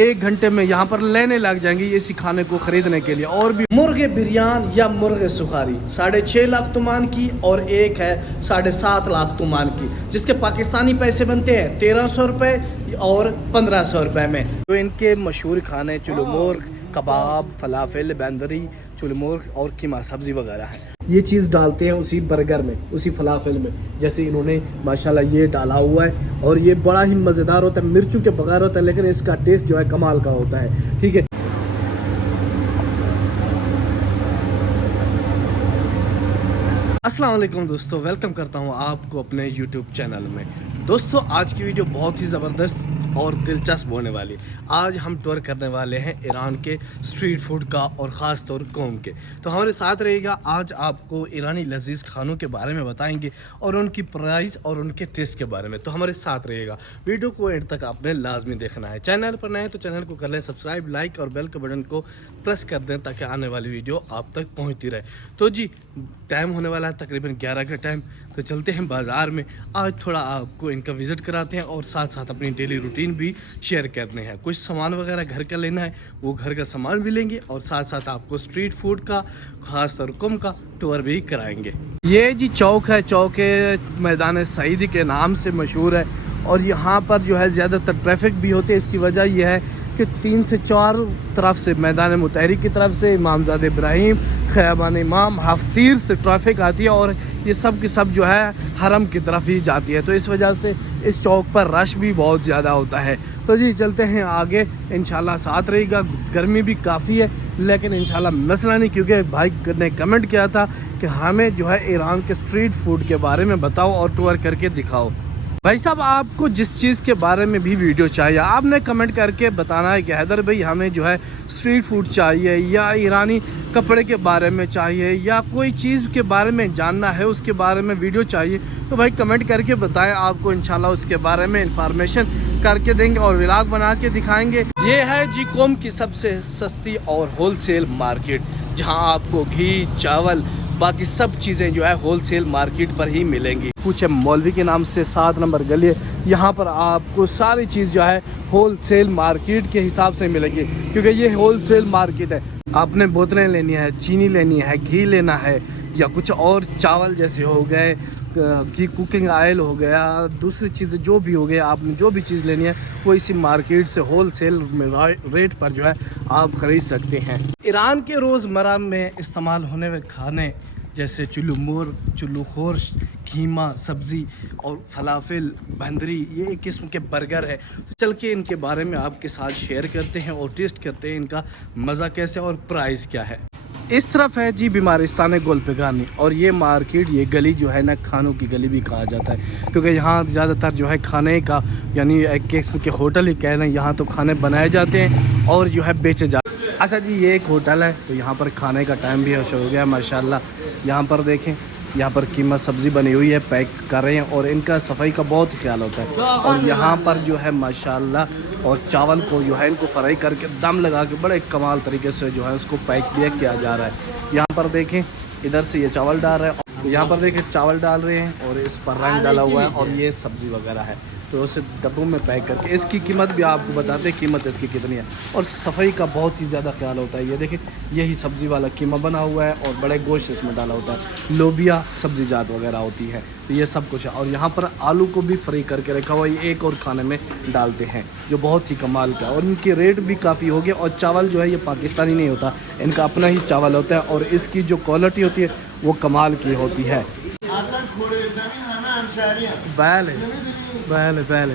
1 घंटे में यहाँ पर लेने लग जाएंगे इसी खाने को खरीदने के लिए। और भी मुर्गे बिरयान या मुर्गे सुखारी 6.5 लाख तुमान की और एक है 7.5 लाख तुमान की, जिसके पाकिस्तानी पैसे बनते हैं 1300 रुपये और 1500 रुपये में। तो इनके मशहूर खाने चुलमुर्ग, कबाब, फलाफिल, बैंदरी, चुलमुर्ग और कीमा सब्ज़ी वगैरह है। ये चीज़ डालते हैं उसी बर्गर में, उसी फलाफिल में, जैसे इन्होंने माशाल्लाह ये डाला हुआ है। और ये बड़ा ही मज़ेदार होता है, मिर्चों के बगैर होता है, लेकिन इसका टेस्ट जो है कमाल का होता है। ठीक है, अस्सलाम वालेकुम दोस्तों, वेलकम करता हूं आपको अपने यूट्यूब चैनल में। दोस्तों आज की वीडियो बहुत ही ज़बरदस्त और दिलचस्प होने वाली। आज हम टूर करने वाले हैं ईरान के स्ट्रीट फूड का और ख़ास तौर कौम के। तो हमारे साथ रहेगा, आज आपको ईरानी लजीज़ खानों के बारे में बताएंगे और उनकी प्राइस और उनके टेस्ट के बारे में। तो हमारे साथ रहेगा, वीडियो को एंड तक आपने लाजमी देखना है। चैनल पर नए तो चैनल को कर लें सब्सक्राइब, लाइक और बेल के बटन को प्रेस कर दें ताकि आने वाली वीडियो आप तक पहुँचती रहे। तो जी टाइम होने वाला है तकरीबन 11 का टाइम, तो चलते हैं बाज़ार में। आज थोड़ा आपको इनका विज़िट कराते हैं और साथ साथ अपनी डेली रूटीन भी शेयर करने हैं। कुछ सामान वगैरह घर का लेना है, वो घर का सामान भी लेंगे और साथ साथ आपको स्ट्रीट फूड का ख़ास तौर कुम का टूर भी कराएंगे। ये जी चौक है, चौक मैदान सईदी के नाम से मशहूर है और यहाँ पर जो है ज़्यादातर ट्रैफिक भी होती है। इसकी वजह यह है कि 3 से 4 तरफ से, मैदान मुतहरिक की तरफ से, इमामजादे इब्राहिम, ख़याबान इमाम, हफ्तीर से ट्रैफिक आती है और ये सब की सब जो है हरम की तरफ ही जाती है। तो इस वजह से इस चौक पर रश भी बहुत ज़्यादा होता है। तो जी चलते हैं आगे, इंशाल्लाह साथ रहेगा। गर्मी भी काफ़ी है लेकिन इंशाल्लाह मसला नहीं, क्योंकि भाई ने कमेंट किया था कि हमें जो है ईरान के स्ट्रीट फूड के बारे में बताओ और टूर करके दिखाओ। भाई साहब आपको जिस चीज़ के बारे में भी वीडियो चाहिए आपने कमेंट करके बताना है कि हैदर भाई हमें जो है स्ट्रीट फूड चाहिए या ईरानी कपड़े के बारे में चाहिए या कोई चीज़ के बारे में जानना है उसके बारे में वीडियो चाहिए, तो भाई कमेंट करके बताएं। आपको इंशाल्लाह उसके बारे में इंफॉर्मेशन करके देंगे और व्लॉग बना के दिखाएंगे। ये है जी कौम की सबसे सस्ती और होलसेल मार्केट, जहाँ आपको घी, चावल, बाकी सब चीज़ें जो है होलसेल मार्केट पर ही मिलेंगी। कुछ मौलवी के नाम से 7 नंबर गली है, यहाँ पर आपको सारी चीज़ जो है होलसेल मार्केट के हिसाब से मिलेगी, क्योंकि ये होलसेल मार्केट है। आपने बोतलें लेनी है, चीनी लेनी है, घी लेना है या कुछ और चावल जैसे हो गए, कि कुकिंग ऑयल हो गया, दूसरी चीज़ें जो भी हो गया, आपने जो भी चीज़ लेनी है वो इसी मार्केट से होलसेल रेट पर जो है आप ख़रीद सकते हैं। ईरान के रोज़मर्रा में इस्तेमाल होने वाले खाने जैसे चुलमुर्ग, चुल्लूखोर्श, कीमा सब्ज़ी और फलाफिल, बंदरी, ये एक किस्म के बर्गर है। तो चल के इनके बारे में आपके साथ शेयर करते हैं और टेस्ट करते हैं इनका मज़ा कैसे और प्राइस क्या है। इस तरफ है जी बीमारिस्तान गोलपेगानी और ये मार्केट, ये गली जो है ना खानों की गली भी कहा जाता है, क्योंकि यहाँ ज़्यादातर जो है खाने का यानी एक किस्म के होटल ही कह रहे हैं, यहाँ तो खाने बनाए जाते हैं और जो है बेचे जाते हैं। अच्छा जी ये एक होटल है, तो यहाँ पर खाने का टाइम भी हो गया माशाल्लाह। यहाँ पर देखें, यहाँ पर कीमा सब्ज़ी बनी हुई है, पैक कर रहे हैं और इनका सफाई का बहुत ख्याल होता है। और यहाँ पर जो है माशाल्लाह और चावल को जो है इनको फ्राई करके दम लगा के बड़े कमाल तरीके से जो है उसको पैक किया जा रहा है। यहाँ पर देखें इधर से ये चावल डाल रहे हैं, यहाँ पर देखें चावल डाल रहे हैं और इस पर रंग डाला हुआ है और ये सब्ज़ी वगैरह है, तो उसे डब्बों में पैक करके। इसकी कीमत भी आपको बताते हैं कीमत इसकी कितनी है और सफाई का बहुत ही ज़्यादा ख्याल होता है। ये देखिए यही सब्ज़ी वाला कीमा बना हुआ है और बड़े गोश्त इसमें डाला होता है, लोबिया सब्ज़ी जात वगैरह होती है, तो ये सब कुछ है। और यहाँ पर आलू को भी फ्राई करके रखा हुआ है, एक और खाने में डालते हैं, जो बहुत ही कमाल का है। और इनके रेट भी काफ़ी हो गए और चावल जो है ये पाकिस्तानी नहीं होता, इनका अपना ही चावल होता है और इसकी जो क्वालिटी होती है वो कमाल की होती है। बले बले बले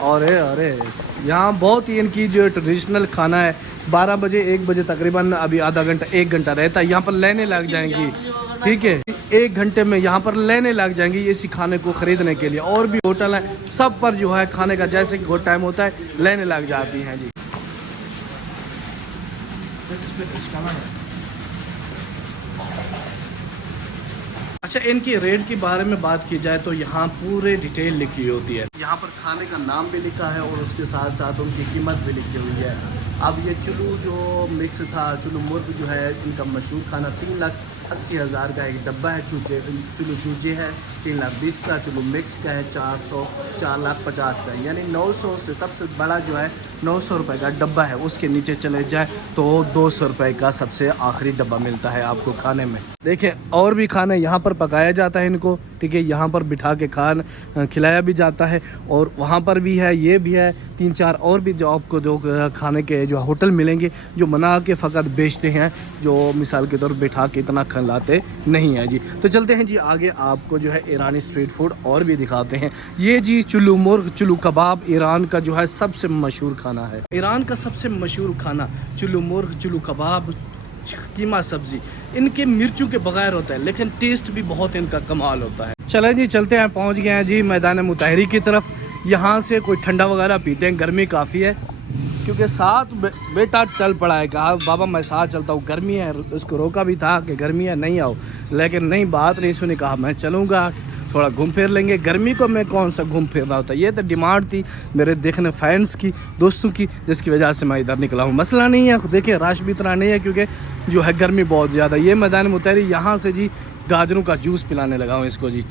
अरे यहाँ बहुत ही इनकी जो ट्रेडिशनल खाना है 12 बजे 1 बजे तकरीबन, अभी आधा घंटा 1 घंटा रहता है, यहाँ पर लेने लग जाएंगी। ठीक है, 1 घंटे में यहाँ पर लेने लग जाएंगी इसी खाने को ख़रीदने के लिए। और भी होटल हैं, सब पर जो है खाने का जैसे कि टाइम होता है लेने लग जाती हैं जी। अच्छा, इनकी रेट के बारे में बात की जाए तो यहाँ पूरे डिटेल लिखी होती है। यहाँ पर खाने का नाम भी लिखा है और उसके साथ साथ उनकी कीमत भी लिखी हुई है। अब ये चुलू जो मिक्स था, चुलू मुर्ग जो है इनका मशहूर खाना 3,80,000 का एक डब्बा है। चुलू चूजे है 3,20,000 का। चुलू मिक्स का है 4,50,000 का, यानी 900 से सबसे बड़ा जो है 900 रुपये का डब्बा है। उसके नीचे चले जाए तो 200 रुपये का सबसे आखिरी डब्बा मिलता है आपको खाने में। देखें, और भी खाना यहाँ पर पकाया जाता है इनको, ठीक है। यहाँ पर बिठा के खिलाया भी जाता है और वहाँ पर भी है, ये भी है, 3-4 और भी जो आपको जो खाने के जो होटल मिलेंगे जो बना के फ़कत बेचते हैं, जो मिसाल के तौर पर बिठा के इतना खिलाते नहीं है जी। तो चलते हैं जी आगे, आपको जो है ईरानी स्ट्रीट फूड और भी दिखाते हैं। ये जी चुलू मुर्ग, चुलू कबाब ईरान का जो है सबसे मशहूर खाना है। ईरान का सबसे मशहूर खाना चुलू मुर्ग, चुलू कबाब, कीमा सब्जी, इनके मिर्चों के बगैर होता है, लेकिन टेस्ट भी बहुत इनका कमाल होता है। चलें जी, चलते हैं, पहुंच गए हैं जी मैदान मुताहरी की तरफ। यहाँ से कोई ठंडा वगैरह पीते हैं, गर्मी काफ़ी है, क्योंकि साथ बेटा चल पड़ा है, कहा बाबा मैं साथ चलता हूँ, गर्मी है। उसको रोका भी था कि गर्मी है नहीं आओ, लेकिन नहीं, बात नहीं सुनी, कहा मैं चलूँगा, थोड़ा घूम फिर लेंगे। गर्मी को मैं कौन सा घूम फिर रहा होता, ये तो डिमांड थी मेरे देखने फैंस की, दोस्तों की, जिसकी वजह से मैं इधर निकला हूँ। मसला नहीं है, देखिए रश भी इतना नहीं है क्योंकि जो है गर्मी बहुत ज़्यादा। ये मैदान मुताहरी, यहाँ से जी गाजरों का जूस पिलाने लगा हूँ इसको जी।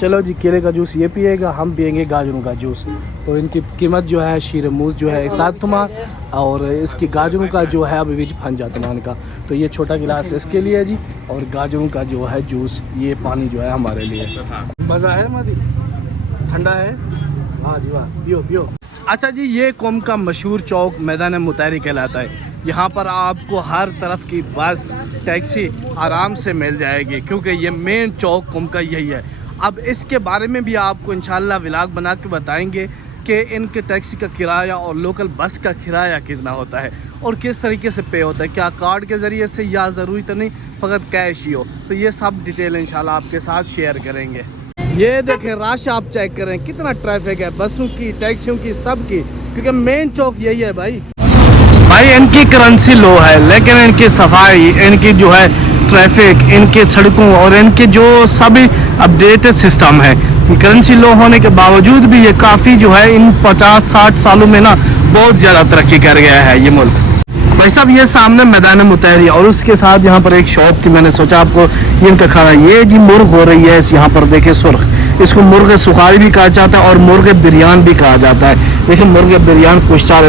चलो जी, केले का जूस ये पिएगा, हम पिएंगे गाजरों का जूस। तो इनकी कीमत जो है शीर मूस जो है 7 थुमा, और इसकी गाजरों का जो है अभी बीच 5 तमान का। तो ये छोटा गिलास इसके लिए जी, और गाजरों का जो है जूस, ये पानी जो है हमारे लिए। मज़ा है मादी, ठंडा है, हाँ जी वाह, पियो। अच्छा जी, ये कौम का मशहूर चौक मैदान मुताहरी कहलाता है। यहाँ पर आपको हर तरफ की बस, टैक्सी आराम से मिल जाएगी, क्योंकि ये मेन चौक कौम का यही है। अब इसके बारे में भी आपको इंशाल्लाह व्लॉग बना के बताएंगे कि इनके टैक्सी का किराया और लोकल बस का किराया कितना होता है और किस तरीके से पे होता है, क्या कार्ड के ज़रिए से या ज़रूरी तो नहीं फ़कत कैश ही हो। तो ये सब डिटेल इंशाल्लाह आपके साथ शेयर करेंगे। ये देखें, रश आप चेक करें, कितना ट्रैफिक है बसों की, टैक्सियों की, सब की, क्योंकि मेन चौक यही है भाई। इनकी करेंसी लो है, लेकिन इनकी सफाई, इनकी जो है ट्रैफिक, इनके सड़कों और इनके जो सभी अपडेटेड सिस्टम है, करेंसी लो होने के बावजूद भी ये काफ़ी जो है इन 50-60 सालों में ना बहुत ज़्यादा तरक्की कर गया है ये मुल्क। भाई साहब, ये सामने मैदान मुताहरी और उसके साथ यहाँ पर एक शॉप थी, मैंने सोचा आपको ये इनका खाना, ये जी मुर्ग हो रही है यहाँ पर देखिए सुर्ख, इसको मुर्ग सुखारी भी कहा जाता है और मुर्ग बिरयान भी कहा जाता है। देखिए मुर्ग बिरयान कुश्तार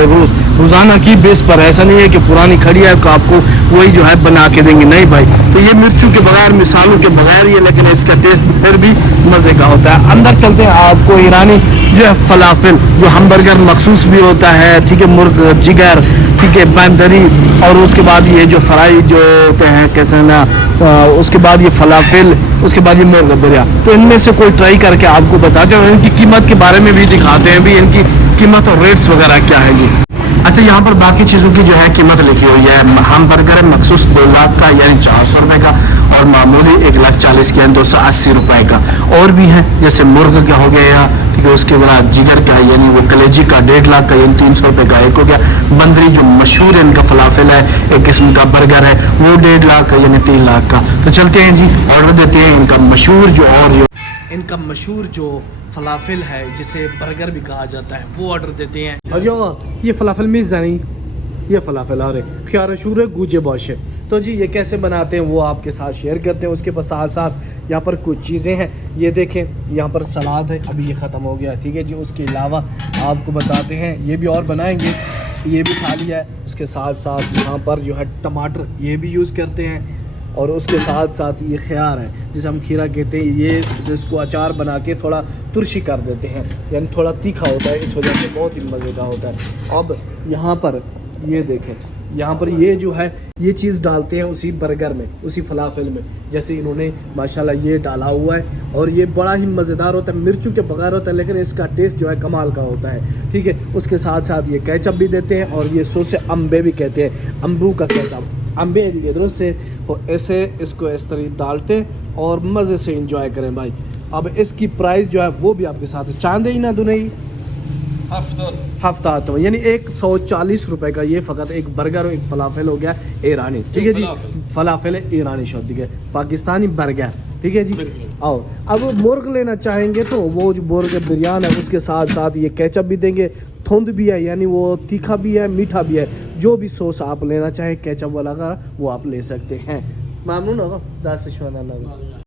रोज़ाना की बेस पर, ऐसा नहीं है कि पुरानी खड़ी है तो आपको वही जो है बना के देंगे, नहीं भाई। तो ये मिर्चों के बगैर, मिसालों के बगैर ये, लेकिन इसका टेस्ट फिर भी मज़े का होता है। अंदर चलते हैं, आपको ईरानी जो है फलाफिल, जो हमबर्गर मखसूस भी होता है, ठीक है, मुर्ग जिगर, ठीक है, बंदरी, और उसके बाद ये जो फ्राई जो होते हैं कैसे ना, उसके बाद ये फलाफिल, उसके बाद ये मुर्ग बिरयानी। तो इनमें से कोई ट्राई करके आपको बताते हैं, इनकी कीमत के बारे में भी दिखाते हैं भी, इनकी कीमत और रेट्स वगैरह क्या है जी। अच्छा, यहाँ पर बाकी चीज़ों की जो है कीमत लिखी हुई है। हम बर्गर है मखसूस 2 लाख का यानी 400 रुपये का, और मामूली 1,40,000 का यानी 280 रुपये का। और भी है जैसे मुर्ग का हो गया, ठीक है, उसके बाद जिगर का यानी वो कलेजी का 1.5 लाख का यानी 300 रुपये का एक हो गया। बंदरी जो मशहूर है इनका फलाफिल है, एक किस्म का बर्गर है, वो 1.5 लाख का यानी 3 लाख का। तो चलते हैं जी, ऑर्डर देते हैं इनका मशहूर जो फलाफिल है, जिसे बर्गर भी कहा जाता है, वो ऑर्डर देते हैं। और ये फलाफिल मिर्ज़ानी, ये फलाफिल आ रहे ख्यार शूर गूजे बाशे। तो जी ये कैसे बनाते हैं वो आपके साथ शेयर करते हैं। उसके साथ साथ यहाँ पर कुछ चीज़ें हैं, ये देखें, यहाँ पर सलाद है, अभी ये ख़त्म हो गया, ठीक है जी। उसके अलावा आपको बताते हैं, ये भी और बनाएंगे, ये भी खा लिया है। उसके साथ साथ यहाँ पर जो है टमाटर, ये भी यूज़ करते हैं, और उसके साथ साथ ये ख्यार है जिसे हम खीरा कहते हैं, ये जिसको अचार बना के थोड़ा तुरशी कर देते हैं, यानी थोड़ा तीखा होता है, इस वजह से बहुत ही मज़े का होता है। अब यहाँ पर ये देखें, यहाँ पर ये जो है ये चीज़ डालते हैं उसी बर्गर में, उसी फलाफिल में, जैसे इन्होंने माशाल्लाह ये डाला हुआ है, और ये बड़ा ही मज़ेदार होता है, मिर्चों के बगैर होता है, लेकिन इसका टेस्ट जो है कमाल का होता है, ठीक है। उसके साथ साथ ये केचप भी देते हैं, और ये सोसे अम्बे भी कहते हैं, अम्बू का केचप, अम्बे इधर से, और ऐसे इसको इस तरह डालते हैं और मज़े से इंजॉय करें भाई। अब इसकी प्राइस जो है वो भी आपके साथ है, चांदे ही ना दुनई हफ्ता आता है, यानी 140 रुपए का ये फ़कत एक बर्गर और एक फलाफिल हो गया ईरानी, ठीक है जी। फलाफिल ईरानी शब्द है, पाकिस्तानी बर्गर, ठीक है जी। आओ अब मुर्ग लेना चाहेंगे तो वो जो मुर्ग बिरयानी है उसके साथ साथ ये केचप भी देंगे, थुंद भी है यानी वो तीखा भी है मीठा भी है, जो भी सॉस आप लेना चाहें केचप वाला का वो आप ले सकते हैं। मामून होगा 10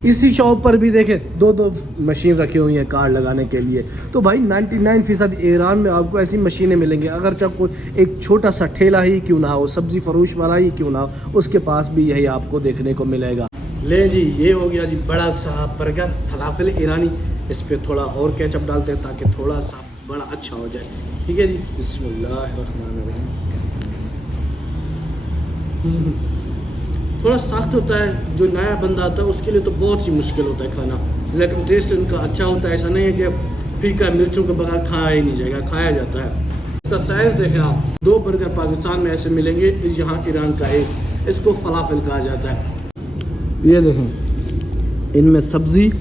इसी शॉप पर भी देखें दो मशीन रखी हुई है कार्ड लगाने के लिए। तो भाई 99% ईरान में आपको ऐसी मशीनें मिलेंगी, अगर चाहे कोई एक छोटा सा ठेला ही क्यों ना हो, सब्जी फरोश वाला ही क्यों ना हो, उसके पास भी यही आपको देखने को मिलेगा। ले जी ये हो गया जी बड़ा सा बर्गर फलाफल ईरानी, इस पर थोड़ा और केचप डालते हैं ताकि थोड़ा सा बड़ा अच्छा हो जाए। ठीक है जी, बिस्मिल्लाहिर्रहमानिर्रहीम। थोड़ा सख्त होता है, जो नया बंदा आता है उसके लिए तो बहुत ही मुश्किल होता है खाना, लेकिन टेस्ट इनका अच्छा होता है। ऐसा नहीं है कि फीका मिर्चों के बगैर खाया ही नहीं जाएगा, खाया जाता है। इसका साइज़ देखें आप, 2 बर्गर पाकिस्तान में ऐसे मिलेंगे, यहाँ ईरान का एक, इसको फलाफल कहा जाता है। ये देखें इनमें सब्ज़ी,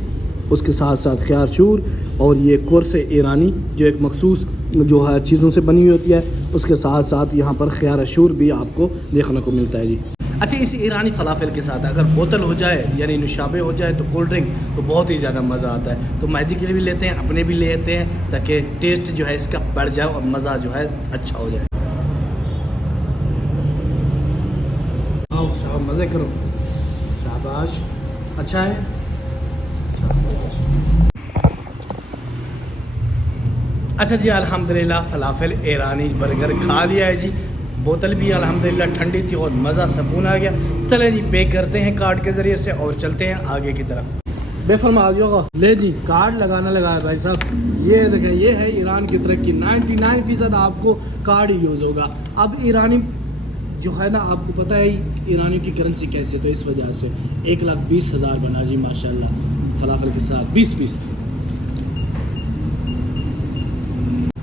उसके साथ साथ ख्यारचूर और ये कुर्स ईरानी जो एक मखसूस जो है चीज़ों से बनी हुई होती है, उसके साथ साथ यहाँ पर ख्यारचूर भी आपको देखने को मिलता है जी। अच्छा, इस ईरानी फलाफल के साथ अगर बोतल हो जाए यानी नुशाबे हो जाए तो कोल्ड ड्रिंक, तो बहुत ही ज़्यादा मज़ा आता है। तो मेहदी के लिए भी लेते हैं, अपने भी लेते हैं, ताकि टेस्ट जो है इसका बढ़ जाए और मज़ा जो है अच्छा हो जाए। आओ शाबाश, मज़े करो, शाबाश, अच्छा है। अच्छा जी, अल्हम्दुलिल्लाह फलाफल ईरानी बर्गर खा लिया है जी, बोतल भी अल्हम्दुलिल्लाह ठंडी थी और मज़ा सुकून आ गया। चले जी पे करते हैं कार्ड के ज़रिए से और चलते हैं आगे की तरफ। बेफरमा आ जाओगा, ले जी कार्ड लगाना लगा है भाई साहब। ये देखें, ये है ईरान की तरक्की, 99% आपको कार्ड ही यूज़ होगा। अब ईरानी जो है ना, आपको पता है ईरानी की करेंसी कैसे, तो इस वजह से 1,20,000 बना जी माशाल्लाह फलाफल के साथ 20 पीस।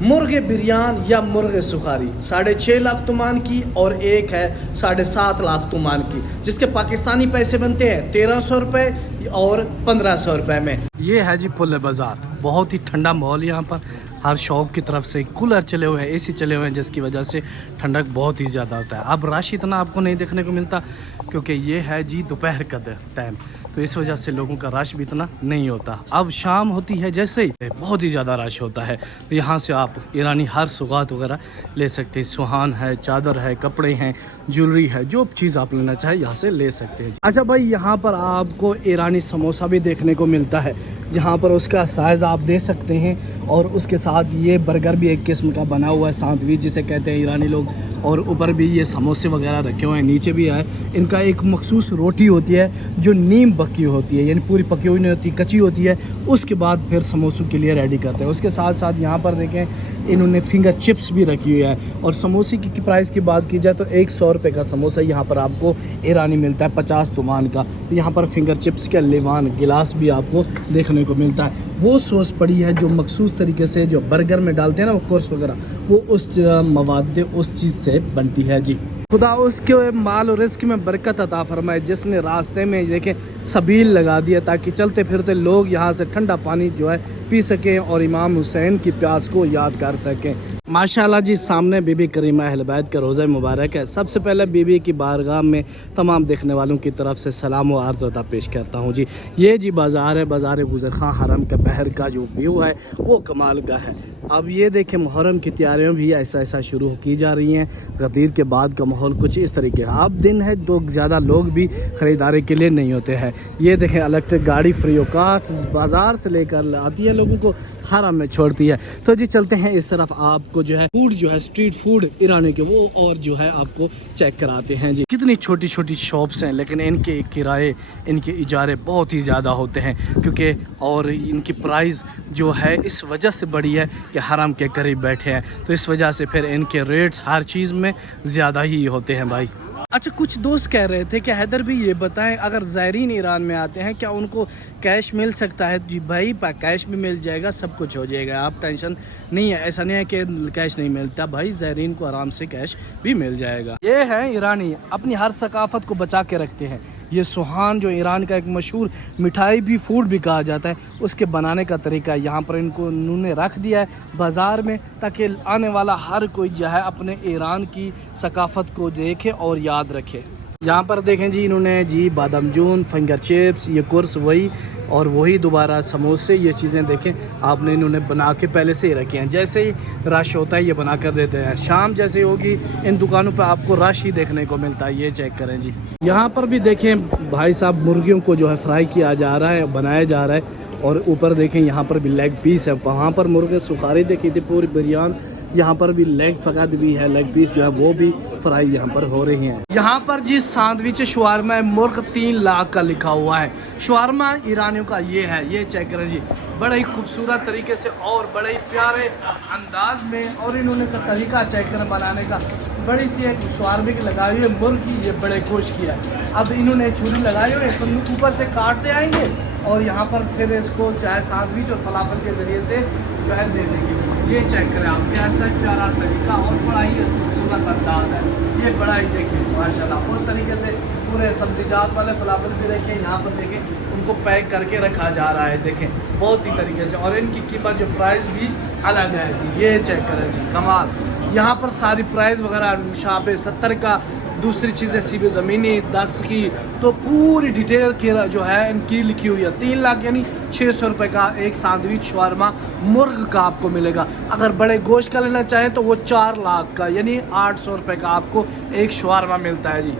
मुर्गे बिरयान या मुर्गे सुखारी 6.5 लाख तुमान की और एक है 7.5 लाख तुमान की, जिसके पाकिस्तानी पैसे बनते हैं 1300 रुपये और 1500 रुपये में। ये है जी पुल बाज़ार, बहुत ही ठंडा माहौल यहाँ पर, हर शॉप की तरफ से कूलर चले हुए हैं, एसी चले हुए हैं, जिसकी वजह से ठंडक बहुत ही ज़्यादा होता है। अब रश इतना आपको नहीं देखने को मिलता क्योंकि ये है जी दोपहर का टाइम, तो इस वजह से लोगों का रश भी इतना नहीं होता। अब शाम होती है जैसे ही बहुत ही ज़्यादा रश होता है, तो यहाँ से आप ईरानी हर सौगात वगैरह ले सकते हैं। सुहान है, चादर है, कपड़े हैं, ज्वेलरी है, जो चीज़ आप लेना चाहें यहाँ से ले सकते हैं। अच्छा भाई, यहाँ पर आपको ईरानी समोसा भी देखने को मिलता है, जहाँ पर उसका साइज़ आप दे सकते हैं, और उसके साथ ये बर्गर भी एक किस्म का बना हुआ है, सैंडविच जिसे कहते हैं ईरानी लोग, और ऊपर भी ये समोसे वगैरह रखे हुए हैं, नीचे भी है। इनका एक मखसूस रोटी होती है जो नीम पकी होती है, यानी पूरी पकी हुई नहीं होती, कच्ची होती है, उसके बाद फिर समोसों के लिए रेडी करते हैं। उसके साथ साथ यहाँ पर देखें इन्होंने फिंगर चिप्स भी रखी हुई है। और समोसे की प्राइस की बात की जाए तो 100 रुपये का समोसा यहाँ पर आपको ईरानी मिलता है 50 तुमान का। तो यहाँ पर फिंगर चिप्स के लेवान गिलास भी आपको देखने को मिलता है। वो सॉस पड़ी है जो मखसूस तरीके से जो बर्गर में डालते हैं ना, वो कोर्स वगैरह, वो उस मवाद उस चीज़ से बनती है जी। खुदा उसके माल और रिस्क में बरकत अता फरमाए, जिसने रास्ते में देखें सबील लगा दिया ताकि चलते फिरते लोग यहाँ से ठंडा पानी जो है पी सकें और इमाम हुसैन की प्यास को याद कर सकें। माशाल्लाह जी, सामने बीबी करीमा अहल बैत का रोज़ा मुबारक है। सबसे पहले बीबी की बारगाह में तमाम देखने वालों की तरफ से सलाम व अर्ज़ अदा पेश करता हूँ जी। ये जी बाज़ार है, बाज़ार गुज़र खां हरम के पहर का जो व्यू है वो कमाल का है। अब ये देखें मुहर्रम की तैयारियाँ भी ऐसा जरूर की जा रही हैं। गदीर के बाद का माहौल कुछ इस तरीके का, अब दिन है तो ज़्यादा लोग भी ख़रीदारी के लिए नहीं होते हैं। ये देखें इलेक्ट्रिक गाड़ी फ्री ऑफ कॉस्ट बाज़ार से लेकर आती है, लोगों को हरम में छोड़ती है। तो जी चलते हैं इस तरफ, आपको जो है फूड जो है स्ट्रीट फूड ईरानी के वो और जो है आपको चेक कराते हैं जी। कितनी छोटी छोटी शॉप्स हैं, लेकिन इनके किराए, इनके इजारे बहुत ही ज़्यादा होते हैं, क्योंकि और इनकी प्राइस जो है इस वजह से बड़ी है कि हरम के करीब बैठे हैं, तो इस वजह से फिर इनके रेट्स हर चीज़ में ज़्यादा ही होते हैं भाई। अच्छा, कुछ दोस्त कह रहे थे कि हैदर भी ये बताएं, अगर ज़ायरीन ईरान में आते हैं क्या उनको कैश मिल सकता है? जी भाई, कैश भी मिल जाएगा, सब कुछ हो जाएगा, आप टेंशन नहीं है। ऐसा नहीं है कि कैश नहीं मिलता भाई, ज़ायरीन को आराम से कैश भी मिल जाएगा। ये है ईरानी, अपनी हर सकाफ़त को बचा के रखते हैं। ये सुहान जो ईरान का एक मशहूर मिठाई भी फूड भी कहा जाता है, उसके बनाने का तरीका यहाँ पर इनको उन्होंने रख दिया है बाज़ार में, ताकि आने वाला हर कोई जो है अपने ईरान की सकाफ़त को देखे और याद रखे। यहाँ पर देखें जी, इन्होंने जी बादाम जून, फिंगर चिप्स, ये कुर्स वही और वही दोबारा समोसे, ये चीज़ें देखें आपने इन्होंने बना के पहले से ही रखे हैं। जैसे ही रश होता है ये बना कर देते हैं। शाम जैसे होगी इन दुकानों पर आपको रश ही देखने को मिलता है। ये चेक करें जी। यहाँ पर भी देखें भाई साहब मुर्गियों को जो है फ्राई किया जा रहा है, बनाया जा रहा है। और ऊपर देखें यहाँ पर भी लेग पीस है। वहाँ पर मुर्गे सुखारी देखी थी पूरी बिरयान, यहाँ पर भी लेग फ़कत भी है, लेग पीस जो है वो भी फ्राई यहाँ पर हो रही हैं। यहाँ पर जी सैंडविच शवारमा मुर्ग 3 लाख का लिखा हुआ है। शवारमा ईरानियों का ये है, ये चेक करें जी, बड़े ही खूबसूरत तरीके से और बड़े ही प्यारे अंदाज में। और इन्होंने का तरीका चेक करें बनाने का, बड़ी सी एक शवारमे की लगाई हुई है मुर्गी, ये बड़े खुश किया। अब इन्होंने छुरी लगाई हुई है तो ऊपर से काटते आएंगे और यहाँ पर फिर इसको चाहे सैंडविच और फलाफल के ज़रिए से जो है दे देंगे। ये चेक करें आप, कैसा प्यारा तरीका और बड़ा ही खूबसूरत अंदाज़ है। ये बड़ा ही देखिए माशाल्लाह। उस तरीके से पूरे सब्जीजात वाले फलाफल भी देखें, यहाँ पर देखें उनको पैक करके रखा जा रहा है, देखें बहुत ही तरीके से। और इनकी कीमत जो प्राइस भी अलग है। ये चेक करें जी, कमाल। यहाँ पर सारी प्राइस वगैरह शाबे 70 का, दूसरी चीज़ें सीबे ज़मीनी 10 की, तो पूरी डिटेल की जो है इनकी लिखी हुई है। 3 लाख यानी 600 रुपये का एक सैंडविच शवारमा मुर्ग का आपको मिलेगा। अगर बड़े गोश्त का लेना चाहें तो वो 4 लाख का यानी 800 रुपये का आपको एक शवारमा मिलता है जी।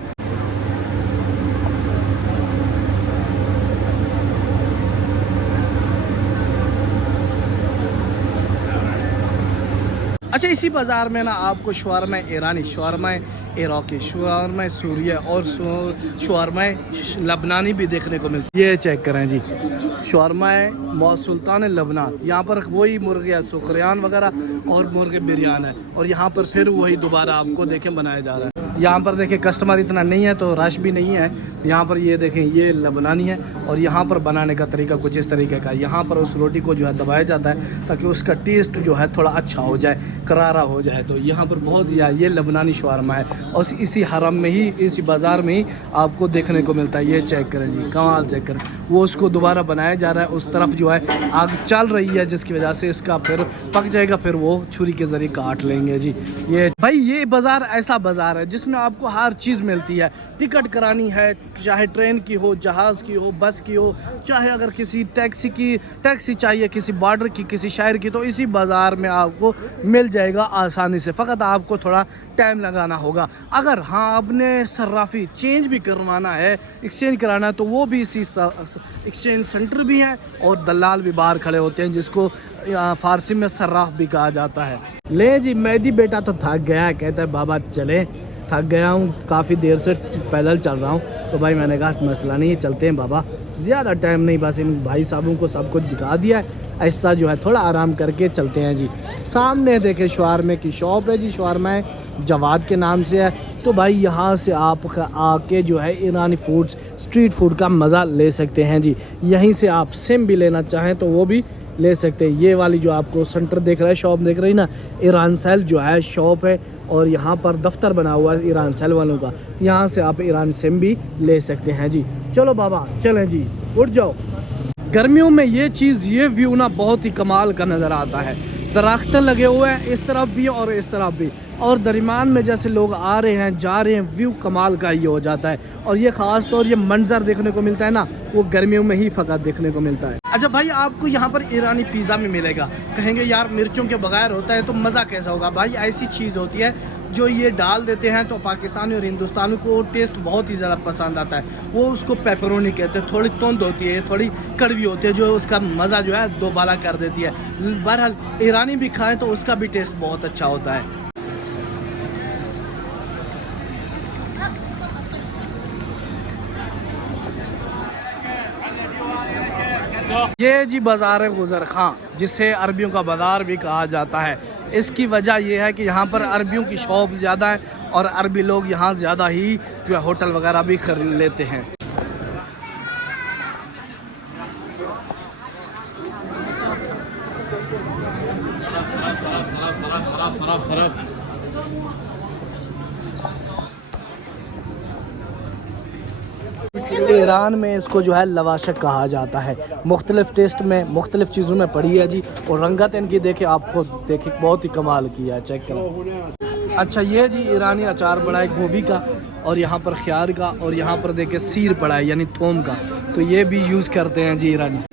अच्छा, इसी बाज़ार में ना आपको शवारमा ईरानी, शवारमा इराकी, शवारमा सूरिया और शवारमा लबनानी भी देखने को मिलती है। ये चेक करें जी, शवारमा सुल्तान लबनान, यहाँ पर वही मुर्गे सुखरियान वगैरह और मुर्गे बिरयान है। और यहाँ पर फिर वही दोबारा आपको देखें बनाया जा रहा है। यहाँ पर देखें कस्टमर इतना नहीं है तो रश भी नहीं है। यहाँ पर ये देखें ये लबनानी है और यहाँ पर बनाने का तरीका कुछ इस तरीके का। यहाँ पर उस रोटी को जो है दबाया जाता है ताकि उसका टेस्ट जो है थोड़ा अच्छा हो जाए, करारा हो जाए। तो यहाँ पर बहुत ये लबनानी शवारमा है और इसी हरम में ही, इसी बाज़ार में ही आपको देखने को मिलता है। ये चेक करें जी, कमाल चेक करें। वो उसको दोबारा बनाया जा रहा है, उस तरफ जो है आग चल रही है जिसकी वजह से इसका फिर पक जाएगा, फिर वो छुरी के ज़रिए काट लेंगे जी। ये भाई ये बाज़ार ऐसा बाज़ार है जिसमें आपको हर चीज़ मिलती है। टिकट करानी है, चाहे ट्रेन की हो, जहाज़ की हो, बस की हो, चाहे अगर किसी टैक्सी चाहिए किसी बॉर्डर की, किसी शहर की, तो इसी बाज़ार में आपको मिल जाएगा आसानी से। फ़कत आपको थोड़ा टाइम लगाना होगा। अगर हाँ आपने सर्राफी चेंज भी करवाना है, एक्सचेंज कराना है, तो वो भी इसी एक्सचेंज सेंटर भी हैं और दलाल भी बाहर खड़े होते हैं जिसको फ़ारसी में सर्राफ भी कहा जाता है। ले जी, मेहदी बेटा तो थक गया है, कहता है बाबा चले, थक गया हूँ, काफ़ी देर से पैदल चल रहा हूँ। तो भाई मैंने कहा मसला नहीं, चलते हैं बाबा, ज़्यादा टाइम नहीं, बस इन भाई साहबों को सब कुछ दिखा दिया है, ऐसा जो है थोड़ा आराम करके चलते हैं जी। सामने देखें शवारमे की शॉप है जी, शवारमा जवाद के नाम से है। तो भाई यहाँ से आप आके जो है ईरानी फूड्स, स्ट्रीट फूड का मज़ा ले सकते हैं जी। यहीं से आप सिम भी लेना चाहें तो वो भी ले सकते हैं। ये वाली जो आपको सेंटर देख रहा है, शॉप देख रही ना, ईरान सेल जो है शॉप है और यहाँ पर दफ्तर बना हुआ है ईरान सेल वालों का। यहाँ से आप ईरान सिम भी ले सकते हैं जी। चलो बाबा चलें जी, उठ जाओ। गर्मियों में ये चीज़, ये व्यू ना बहुत ही कमाल का नज़र आता है। दरख्त लगे हुए हैं इस तरफ भी और इस तरफ भी, और दरमियान में जैसे लोग आ रहे हैं जा रहे हैं, व्यू कमाल का ये हो जाता है। और ये ख़ास तौर ये मंजर देखने को मिलता है ना, वो गर्मियों में ही फ़कत देखने को मिलता है। अच्छा भाई, आपको यहाँ पर ईरानी पिज़्ज़ा में मिलेगा। कहेंगे यार मिर्चों के बगैर होता है तो मज़ा कैसा होगा? भाई ऐसी चीज़ होती है जो ये डाल देते हैं तो पाकिस्तानी और हिंदुस्तानी को टेस्ट बहुत ही ज़्यादा पसंद आता है। वो उसको पेपरोनी कहते हैं, थोड़ी तुंद होती है, थोड़ी कड़वी होती है, जो उसका मज़ा जो है दोबाला कर देती है। बहरहाल ईरानी भी खाएं तो उसका भी टेस्ट बहुत अच्छा होता है। ये जी बाज़ार गुज़र खां, जिसे अरबियों का बाज़ार भी कहा जाता है। इसकी वजह यह है कि यहाँ पर अरबियों की शॉप ज़्यादा है और अरबी लोग यहाँ ज़्यादा ही जो है होटल वगैरह भी खरीद लेते हैं। ईरान में इसको जो है लवाशक कहा जाता है। मुख्तलिफ टेस्ट में, मुख्तलिफ चीज़ों में पड़ी है जी। और रंगत इनकी देखे, आपको देखे बहुत ही कमाल किया है, चेक करें। अच्छा ये जी ईरानी अचार बड़ा है गोभी का, और यहाँ पर ख्यार का, और यहाँ पर देखे सीर पड़ा है यानी थोम का, तो ये भी यूज़ करते हैं जी ईरानी।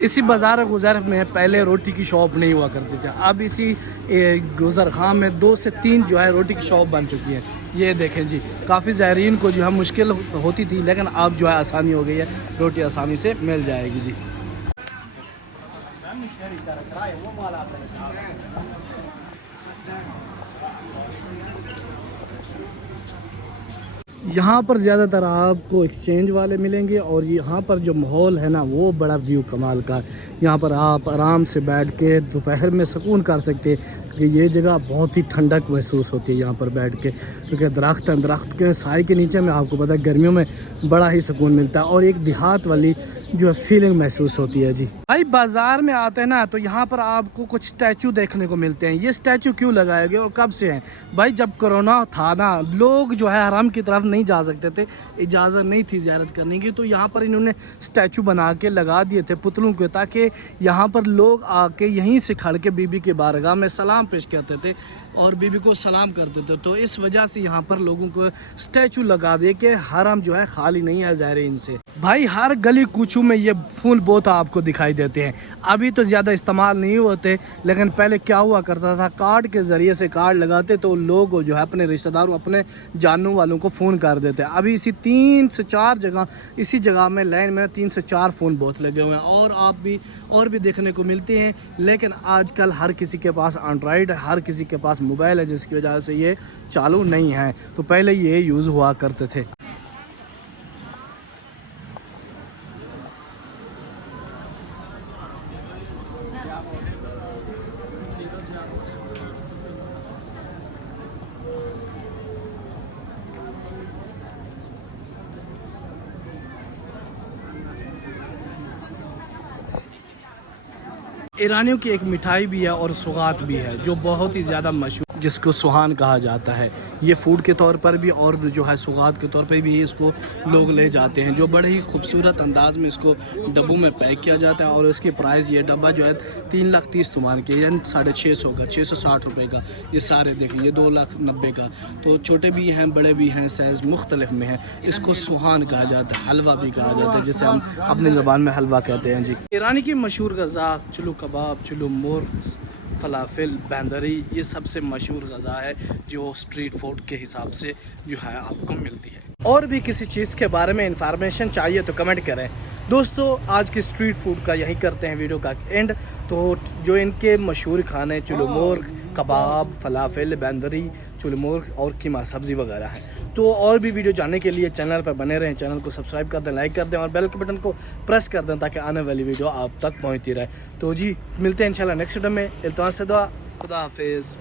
इसी बाज़ार गुजर में पहले रोटी की शॉप नहीं हुआ करती थी, अब इसी गुजर खां में 2 से 3 जो है रोटी की शॉप बन चुकी है। ये देखें जी, काफ़ी ज़ायरीन को जो है मुश्किल होती थी, लेकिन अब जो है आसानी हो गई है, रोटी आसानी से मिल जाएगी जी। यहाँ पर ज़्यादातर आपको एक्सचेंज वाले मिलेंगे, और यहाँ पर जो माहौल है ना वो बड़ा व्यू कमाल का। यहाँ पर आप आराम से बैठ के दोपहर में सुकून कर सकते हैं, क्योंकि ये जगह बहुत ही ठंडक महसूस होती है यहाँ पर बैठ के, क्योंकि दरख्त के साए के नीचे में आपको पता है गर्मियों में बड़ा ही सुकून मिलता है, और एक देहात वाली जो है फीलिंग महसूस होती है जी। भाई बाज़ार में आते हैं ना तो यहाँ पर आपको कुछ स्टैचू देखने को मिलते हैं। ये स्टैचू क्यों लगाए गए और कब से हैं? भाई जब कोरोना था ना, लोग जो है हरम की तरफ नहीं जा सकते थे, इजाज़त नहीं थी ज़ियारत करने की, तो यहाँ पर इन्होंने स्टैचू बना के लगा दिए थे पुतलों के, ताकि यहाँ पर लोग आके यहीं से खड़ के बीबी के बारगाह में सलाम पेश करते थे और बीबी को सलाम करते थे। तो इस वजह से यहाँ पर लोगों को स्टैचू लगा दिए कि हरम जो है खाली नहीं है ज़ायरीन से। भाई हर गली कूचों में ये फूल बहुत आपको दिखाई देते हैं। अभी तो ज़्यादा इस्तेमाल नहीं होते, लेकिन पहले क्या हुआ करता था, कार्ड के ज़रिए से कार्ड लगाते तो लोग जो है अपने रिश्तेदारों, अपने जानने वालों को फ़ोन कर देते। अभी इसी 3 से 4 जगह, इसी जगह में लाइन में 3 से 4 फ़ोन बहुत लगे हुए हैं, और भी देखने को मिलते हैं। लेकिन आजकल हर किसी के पास एंड्रॉयड, हर किसी के पास मोबाइल है, जिसकी वजह से ये चालू नहीं है। तो पहले ये यूज़ हुआ करते थे। ईरानियों की एक मिठाई भी है और सुगात भी है जो बहुत ही ज़्यादा मशहूर, जिसको सुहान कहा जाता है। ये फूड के तौर पर भी और जो है सुगात के तौर पर भी इसको लोग ले जाते हैं, जो बड़े ही खूबसूरत अंदाज में इसको डब्बों में पैक किया जाता है। और इसके प्राइस, ये डब्बा जो है 3,30,000 तुमान के, यानी 650 का, 660 रुपये का। ये सारे देखें, ये 2,90,000 का। तो छोटे भी हैं, बड़े भी हैं, साइज़ मुख्तलिफ में है। इसको सुहान कहा जाता है, हलवा भी कहा जाता है, जिसे हम अपनी ज़बान में हलवा कहते हैं जी। ईरानी की मशहूर ग़ज़ा चुलू कबाब, चुलू मुर्ग, फलाफिल, बैंदरी, ये सबसे मशहूर ग़ज़ा है जो स्ट्रीट फूड के हिसाब से जो है आपको मिलती है। और भी किसी चीज़ के बारे में इंफॉर्मेशन चाहिए तो कमेंट करें। दोस्तों आज के स्ट्रीट फूड का यही करते हैं वीडियो का एंड। तो जो इनके मशहूर खाने चुलू मुर्ग, कबाब, फलाफिल, बैंदरी, चुलू मुर्ग और कीमा सब्ज़ी वगैरह हैं। तो और भी वीडियो जानने के लिए चैनल पर बने रहें, चैनल को सब्सक्राइब कर दें, लाइक कर दें और बेल के बटन को प्रेस कर दें, ताकि आने वाली वीडियो आप तक पहुँचती रहे। तो जी मिलते हैं इंशाल्लाह नेक्स्ट वीडियो में। इल्तमास से दुआ, खुदा हाफिज़।